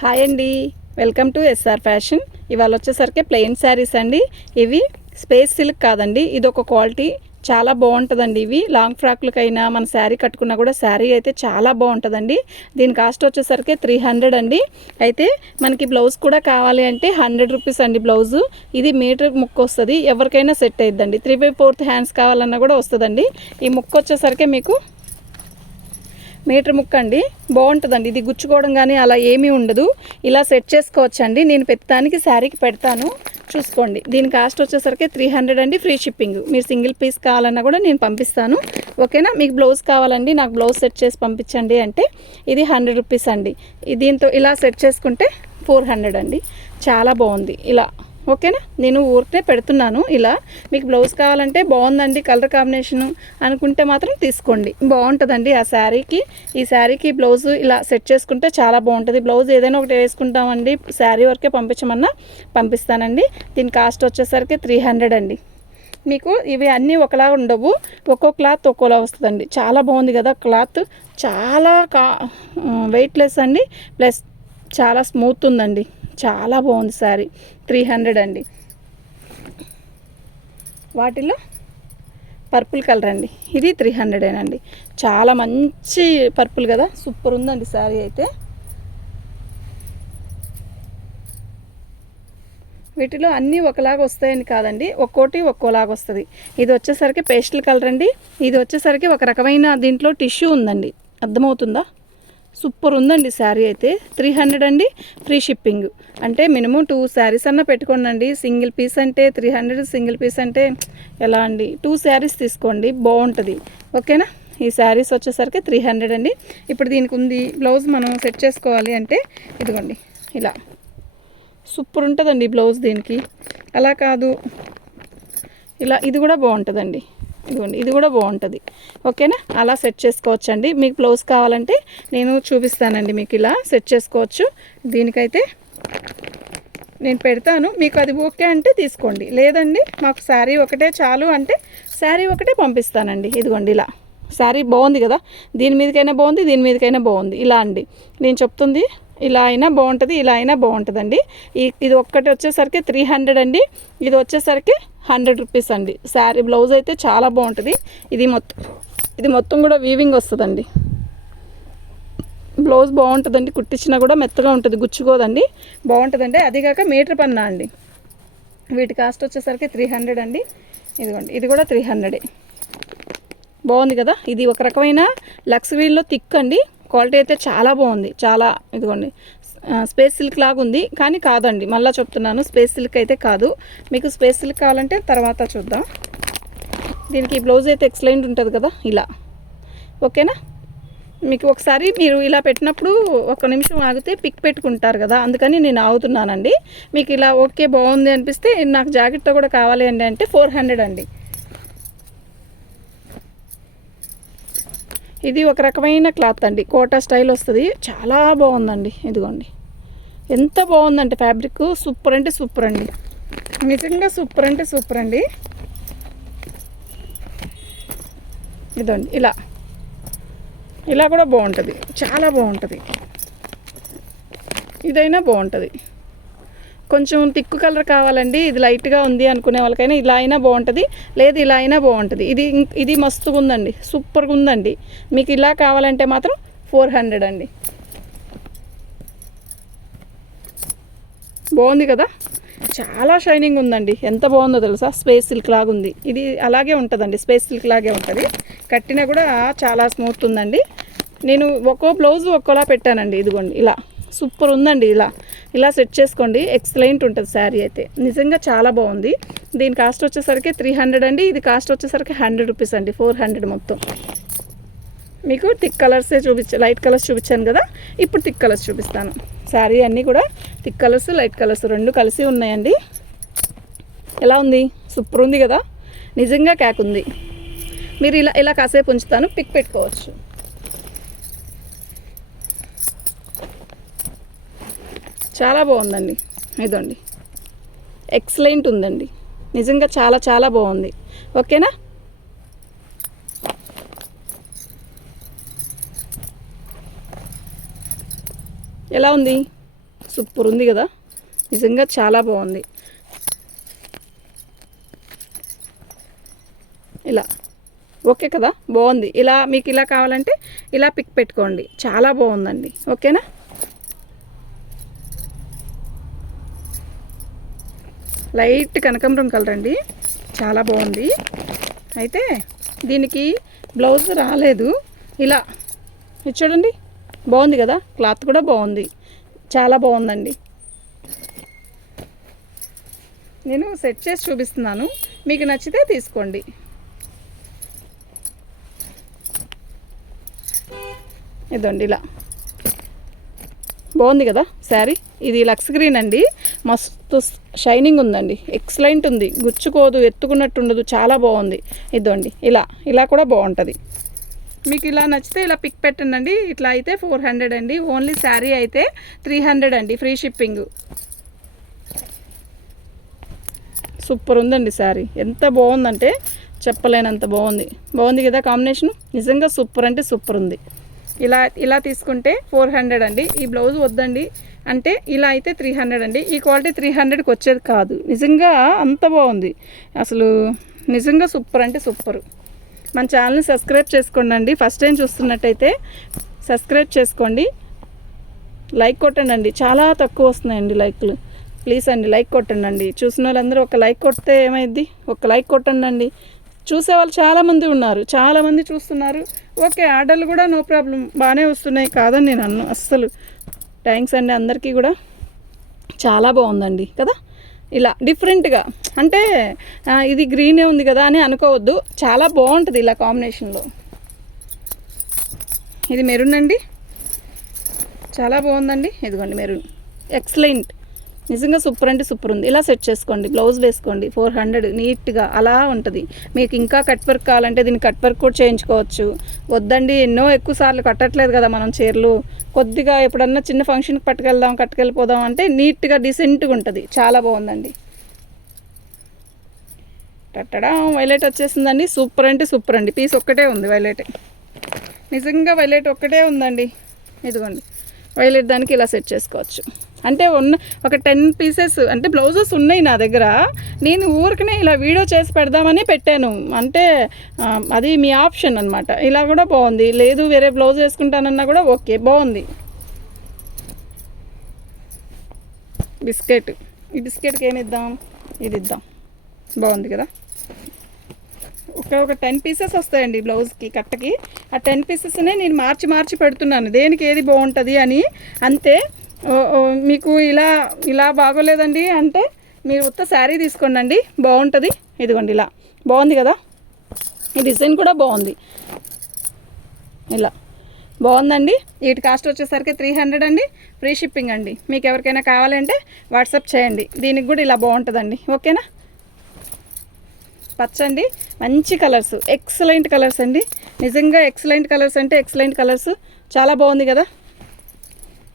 Hi అండి. Welcome to SR fashion. ఇవాళ వచ్చేసరికి ప్లెయిన్ శారీస్ అండి. ఇవి స్పేస్ సిల్క్ కాదండి. ఇది ఒక క్వాలిటీ చాలా బాగుంటుందండి ఇవి. లాంగ్ ఫ్రాక్లకైనా మన శారీ కట్టుకున్నా కూడా శారీ అయితే చాలా బాగుంటుందండి. దీని కాస్ట్ వచ్చేసరికి త్రీ హండ్రెడ్ అండి. అయితే మనకి బ్లౌజ్ కూడా కావాలి అంటే హండ్రెడ్ రూపీస్ అండి బ్లౌజు. ఇది మీటర్ ముక్క వస్తుంది. ఎవరికైనా సెట్ అయిద్దండి. త్రీ బై ఫోర్త్ హ్యాండ్స్ కావాలన్నా కూడా వస్తుందండి. ఈ ముక్క వచ్చేసరికి మీకు మీటర్ ముక్క అండి. బాగుంటుందండి. ఇది గుచ్చుకోవడం కానీ అలా ఏమీ ఉండదు. ఇలా సెట్ చేసుకోవచ్చండి. నేను పెత్తానికి శారీకి పెడతాను. చూసుకోండి. దీని కాస్ట్ వచ్చేసరికి త్రీ హండ్రెడ్ అండి. Free shipping. మీరు సింగిల్ పీస్ కావాలన్నా కూడా నేను పంపిస్తాను. ఓకేనా? మీకు బ్లౌజ్ కావాలండి. నాకు బ్లౌజ్ సెట్ చేసి పంపించండి అంటే ఇది హండ్రెడ్ రూపీస్ అండి. దీంతో ఇలా సెట్ చేసుకుంటే ఫోర్ హండ్రెడ్ అండి. చాలా బాగుంది. ఇలా ఓకేనా? నేను ఊరికే పెడుతున్నాను ఇలా. మీకు బ్లౌజ్ కావాలంటే బాగుందండి కలర్ కాంబినేషను అనుకుంటే మాత్రం తీసుకోండి. బాగుంటుందండి ఆ శారీకి. ఈ శారీకి బ్లౌజ్ ఇలా సెట్ చేసుకుంటే చాలా బాగుంటుంది. బ్లౌజ్ ఏదైనా ఒకటి వేసుకుంటామండి శారీ వరకే పంపించమన్నా పంపిస్తానండి. దీని కాస్ట్ వచ్చేసరికి త్రీ హండ్రెడ్ అండి. మీకు ఇవి అన్నీ ఒకలా ఉండవు. ఒక్కో క్లాత్ ఒక్కోలా వస్తుందండి. చాలా బాగుంది కదా క్లాత్. చాలా కా వెయిట్లెస్ అండి. ప్లస్ చాలా స్మూత్ ఉందండి. చాలా బాగుంది శారీ త్రీ హండ్రెడ్ అండి. వాటిలో పర్పుల్ కలర్ అండి. ఇది త్రీ హండ్రెడేనండి చాలా మంచి పర్పుల్ కదా. సూపర్ ఉందండి శారీ అయితే. వీటిలో అన్నీ ఒకలాగా వస్తాయని కాదండి. ఒక్కోటి ఒక్కోలాగా వస్తుంది. ఇది వచ్చేసరికి పేస్టల్ కలర్ అండి. ఇది వచ్చేసరికి ఒక రకమైన దీంట్లో టిష్యూ ఉందండి. అర్థమవుతుందా? సూపర్ ఉందండి శారీ అయితే. త్రీ హండ్రెడ్ అండి ఫ్రీ షిప్పింగ్. అంటే మినిమం టూ శారీస్ అన్న పెట్టుకోండి సింగిల్ పీస్ అంటే త్రీ హండ్రెడ్ సింగిల్ పీస్ అంటే ఎలా అండి? టూ శారీస్ తీసుకోండి బాగుంటుంది. ఓకేనా? ఈ శారీస్ వచ్చేసరికి త్రీ హండ్రెడ్ అండి. ఇప్పుడు దీనికి ఉంది బ్లౌజ్ మనం సెట్ చేసుకోవాలి అంటే ఇదిగోండి ఇలా. సూపర్ ఉంటుందండి బ్లౌజ్ దీనికి. అలా కాదు. ఇలా ఇది కూడా బాగుంటుందండి. ఇదిగోండి ఇది కూడా బాగుంటుంది. ఓకేనా? అలా సెట్ చేసుకోవచ్చండి. మీకు బ్లౌజ్ కావాలంటే నేను చూపిస్తానండి మీకు ఇలా సెట్ చేసుకోవచ్చు. దీనికైతే నేను పెడతాను. మీకు అది ఓకే అంటే తీసుకోండి. లేదండి మాకు శారీ ఒకటే చాలు అంటే శారీ ఒకటే పంపిస్తానండి. ఇదిగోండి ఇలా. శారీ బాగుంది కదా? దీని మీదకైనా బాగుంది దీని మీదకైనా బాగుంది. ఇలా అండి. నేను చెప్తుంది ఇలా అయినా బాగుంటుంది ఇలా అయినా బాగుంటుందండి. ఈ ఇది ఒక్కటి వచ్చేసరికి త్రీ హండ్రెడ్ అండి. ఇది వచ్చేసరికి హండ్రెడ్ రూపీస్ అండి. శారీ బ్లౌజ్ అయితే చాలా బాగుంటుంది. ఇది మొత్తం ఇది మొత్తం కూడా వీవింగ్ వస్తుందండి. బ్లౌజ్ బాగుంటుందండి. కుట్టించినా కూడా మెత్తగా ఉంటుంది గుచ్చుకోదండి. బాగుంటుందండి. అదిగాక మీటర్ పన్నా అండి. వీటి కాస్ట్ వచ్చేసరికి త్రీ హండ్రెడ్ అండి. ఇదిగోండి ఇది కూడా త్రీ హండ్రెడే బాగుంది కదా? ఇది ఒక రకమైన లక్స్ వీల్లో థిక్ అండి. క్వాలిటీ అయితే చాలా బాగుంది. చాలా ఇదిగోండి స్పేస్ సిల్క్ లాగా ఉంది కానీ కాదండి. మళ్ళీ చెప్తున్నాను స్పేస్ సిల్క్ అయితే కాదు. మీకు స్పేస్ సిల్క్ కావాలంటే తర్వాత చూద్దాం. దీనికి బ్లౌజ్ అయితే ఎక్సలెంట్ ఉంటుంది కదా ఇలా. ఓకేనా? మీకు ఒకసారి మీరు ఇలా పెట్టినప్పుడు ఒక నిమిషం ఆగితే పిక్ పెట్టుకుంటారు కదా అందుకని నేను ఆగుతున్నానండి. మీకు ఇలా ఓకే బాగుంది అనిపిస్తే నాకు జాకెట్తో కూడా కావాలి అండి అంటే ఫోర్ హండ్రెడ్ అండి. ఇది ఒక రకమైన క్లాత్ అండి కోటా స్టైల్ వస్తుంది. చాలా బాగుందండి ఇదిగోండి. ఎంత బాగుందంటే ఫ్యాబ్రిక్. సూపర్ అంటే సూపర్ అండి. నిజంగా సూపర్ అంటే సూపర్ అండి. ఇదండి ఇలా. ఇలా కూడా బాగుంటుంది. చాలా బాగుంటుంది. ఇదైనా బాగుంటుంది. కొంచెం తిక్కు కలర్ కావాలండి. ఇది లైట్గా ఉంది అనుకునే వాళ్ళకైనా ఇలా అయినా బాగుంటుంది. లేదు ఇలా అయినా బాగుంటుంది. ఇది ఇది మస్తుగా ఉందండి సూపర్గా ఉందండి మీకు ఇలా కావాలంటే మాత్రం ఫోర్ హండ్రెడ్ అండి. బాగుంది కదా? చాలా షైనింగ్ ఉందండి. ఎంత బాగుందో తెలుసా? స్పేస్ సిల్క్ లాగా ఉంది. ఇది అలాగే ఉంటుందండి. స్పేస్ సిల్క్ లాగే ఉంటుంది. కట్టినా కూడా చాలా స్మూత్ ఉందండి. నేను ఒక్కో బ్లౌజ్ ఒక్కోలా పెట్టానండి. ఇదిగోండి ఇలా. సూపర్ ఉందండి ఇలా. ఇలా సెట్ చేసుకోండి. ఎక్సలెంట్ ఉంటుంది శారీ అయితే. నిజంగా చాలా బాగుంది. దీని కాస్ట్ వచ్చేసరికి త్రీ హండ్రెడ్ అండి. ఇది కాస్ట్ వచ్చేసరికి హండ్రెడ్ రూపీస్ అండి. ఫోర్ హండ్రెడ్ మొత్తం. మీకు థిక్ కలర్సే చూపించ లైట్ కలర్స్ చూపించాను కదా? ఇప్పుడు థిక్ కలర్స్ చూపిస్తాను. శారీ అన్నీ కూడా థిక్ కలర్స్ లైట్ కలర్స్ రెండు కలిసి ఉన్నాయండి. ఎలా ఉంది? సూపర్ ఉంది కదా? నిజంగా క్యాక్ ఉంది. మీరు ఇలా ఇలా కాసేపు ఉంచుతాను పిక్ పెట్టుకోవచ్చు. చాలా బాగుందండి. ఇదండి. ఎక్సలెంట్ ఉందండి. నిజంగా చాలా చాలా బాగుంది. ఓకేనా? ఎలా ఉంది? సూపర్ ఉంది కదా. నిజంగా చాలా బాగుంది. ఇలా. ఓకే కదా? బాగుంది. ఇలా మీకు ఇలా కావాలంటే ఇలా పిక్ పెట్టుకోండి. చాలా బాగుందండి. ఓకేనా? లైట్ కనకాంబరం కలర్ అండి. చాలా బాగుంది. అయితే దీనికి బ్లౌజ్ రాలేదు. ఇలా. చూడండి. బాగుంది కదా? క్లాత్ కూడా బాగుంది. చాలా బాగుందండి. నేను సెట్ చేసి చూపిస్తున్నాను. మీకు నచ్చితే తీసుకోండి. ఇదండి ఇలా. బాగుంది కదా శారీ? ఇది లక్స్ గ్రీన్ అండి. మస్తు షైనింగ్ ఉందండి. ఎక్సలెంట్ ఉంది. గుచ్చుకోదు ఎత్తుకున్నట్టు ఉండదు. చాలా బాగుంది. ఇదండి. ఇలా. ఇలా కూడా బాగుంటుంది. మీకు ఇలా నచ్చితే ఇలా పిక్ పెట్టండి ఇట్లా అయితే ఫోర్ హండ్రెడ్ అండి. ఓన్లీ శారీ అయితే త్రీ హండ్రెడ్ అండి ఫ్రీ షిప్పింగ్ సూపర్ ఉందండి శారీ ఎంత బాగుందంటే చెప్పలేనంత బాగుంది. బాగుంది కదా కాంబినేషన్ నిజంగా సూపర్ అంటే సూపర్ ఉంది. ఇలా ఇలా తీసుకుంటే ఫోర్ హండ్రెడ్ అండి. ఈ బ్లౌజ్ వద్దండి. అంటే ఇలా అయితే త్రీ హండ్రెడ్ అండి. ఈ క్వాలిటీ త్రీ హండ్రెడ్కి వచ్చేది కాదు. నిజంగా అంత బాగుంది. అసలు నిజంగా సూపర్ అంటే సూపర్ మన ఛానల్ని సబ్స్క్రైబ్ చేసుకోండి. ఫస్ట్ టైం చూస్తున్నట్టయితే సబ్స్క్రైబ్ చేసుకోండి. లైక్ కొట్టండి చాలా తక్కువ వస్తున్నాయండి లైక్లు. ప్లీజ్ అండి లైక్ కొట్టండి చూసిన వాళ్ళందరూ ఒక లైక్ కొడితే ఏమైద్ది? ఒక లైక్ కొట్టండి చూసేవాళ్ళు చాలామంది ఉన్నారు. చాలామంది చూస్తున్నారు. ఓకే ఆర్డర్లు కూడా నో ప్రాబ్లం. బాగానే వస్తున్నాయి. కాదని నేను అన్ను అస్సలు. థ్యాంక్స్ అండి అందరికీ కూడా. చాలా బాగుందండి. కదా? ఇలా డిఫరెంట్గా. అంటే ఇది గ్రీనే ఉంది కదా అని అనుకోవద్దు. చాలా బాగుంటుంది ఇలా కాంబినేషన్లో. ఇది మెరూన్ అండి. చాలా బాగుందండి ఇదిగోండి మెరూన్. ఎక్సలెంట్. నిజంగా సూపర్ అంటే సూపర్ ఉంది. ఇలా సెట్ చేసుకోండి. బ్లౌజ్ వేసుకోండి. ఫోర్ హండ్రెడ్ నీట్గా అలా ఉంటుంది. మీకు ఇంకా కట్ వర్క్ కావాలంటే దీన్ని కట్ వర్క్ కూడా చేయించుకోవచ్చు. వద్దండి. ఎన్నో ఎక్కువ సార్లు కట్టట్లేదు కదా మనం చీరలు. కొద్దిగా ఎప్పుడన్నా చిన్న ఫంక్షన్కి పట్టుకెళ్దాం కట్టుకెళ్ళిపోదాం అంటే నీట్గా డీసెంట్గా ఉంటుంది. చాలా బాగుందండి. టట్టడా వైలెట్ వచ్చేసిందండి. సూపర్ అంటే సూపర్ అండి. పీస్ ఒక్కటే ఉంది వైలెట్. నిజంగా వైలెట్ ఒక్కటే ఉందండి. ఇదిగోండి. వైలెట్ దానికి ఇలా సెట్ చేసుకోవచ్చు. అంటే ఉన్న ఒక టెన్ పీసెస్ అంటే బ్లౌజెస్ ఉన్నాయి నా దగ్గర. నేను ఊరికనే ఇలా వీడియో చేసి పెడదామని పెట్టాను. అంటే అది మీ ఆప్షన్ అనమాట ఇలా కూడా బాగుంది. లేదు వేరే బ్లౌజ్ వేసుకుంటానన్నా కూడా ఓకే బాగుంది. బిస్కెట్. ఈ బిస్కెట్కి ఏమి ఇద్దాం? ఇది ఇద్దాం. బాగుంది కదా? ఒక ఒక టెన్ పీసెస్ వస్తాయండి బ్లౌజ్కి కట్టకి. ఆ టెన్ పీసెస్నే నేను మార్చి మార్చి పెడుతున్నాను. దేనికి ఏది బాగుంటుంది అని. అంతే. మీకు ఇలా ఇలా బాగోలేదండి అంటే మీరు ఉత్త శారీ తీసుకోండి బాగుంటుంది. ఇదిగోండి ఇలా. బాగుంది కదా? ఈ డిజైన్ కూడా బాగుంది. ఇలా. బాగుందండి. వీటి కాస్ట్ వచ్చేసరికి త్రీ హండ్రెడ్ అండి. ఫ్రీ షిప్పింగ్ అండి. మీకు ఎవరికైనా కావాలంటే వాట్సాప్ చేయండి. దీనికి కూడా ఇలా బాగుంటుందండి. ఓకేనా? పచ్చండి. మంచి కలర్స్. ఎక్సలెంట్ కలర్స్ అండి. నిజంగా ఎక్సలెంట్ కలర్స్ అంటే ఎక్సలెంట్ కలర్స్. చాలా బాగుంది కదా?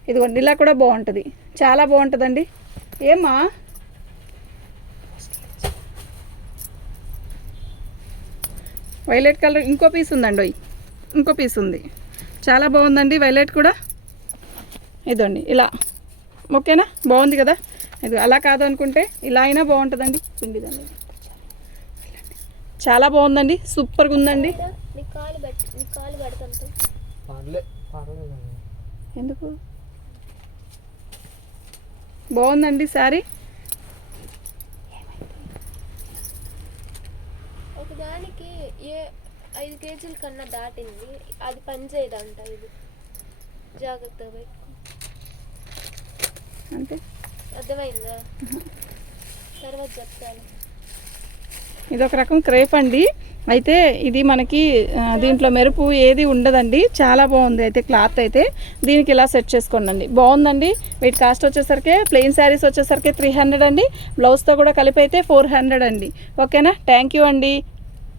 ఇదిగోండి ఇలా కూడా బాగుంటుంది. చాలా బాగుంటుందండి. ఏమా వైలెట్ కలర్ ఇంకో పీస్ ఉందండి. ఇంకో పీస్ ఉంది. చాలా బాగుందండి వైలెట్ కూడా. ఇదండి ఇలా. ఓకేనా? బాగుంది కదా? ఇది అలా కాదు అనుకుంటే ఇలా అయినా బాగుంటుందండి. పిండిదండి చాలా బాగుందండి. సూపర్గా ఉందండి. నీ కాలు పెట్టి నీ కాలు పెడతాను. పర్లే పర్లేదు ఎందుకు? బాగుందండి శారీ. ఒకదానికి ఏ ఐదు కేజీల కన్నా దాటింది. అది పని చేయదంట ఇది. జాగ్రత్తగా పెట్టుకో అంటే అర్థమైందా? తర్వాత చెప్తాను. ఇది ఒక రకం క్రేప్ అండి. అయితే ఇది మనకి దీంట్లో మెరుపు ఏది ఉండదండి. చాలా బాగుంది. అయితే క్లాత్ అయితే దీనికి ఇలా సెట్ చేసుకోండి బాగుందండి. వీటి కాస్ట్ వచ్చేసరికి ప్లెయిన్ శారీస్ వచ్చేసరికి త్రీ హండ్రెడ్ అండి. బ్లౌజ్తో కూడా కలిపి అయితే ఫోర్ హండ్రెడ్ అండి. ఓకేనా? థ్యాంక్ యూ అండి.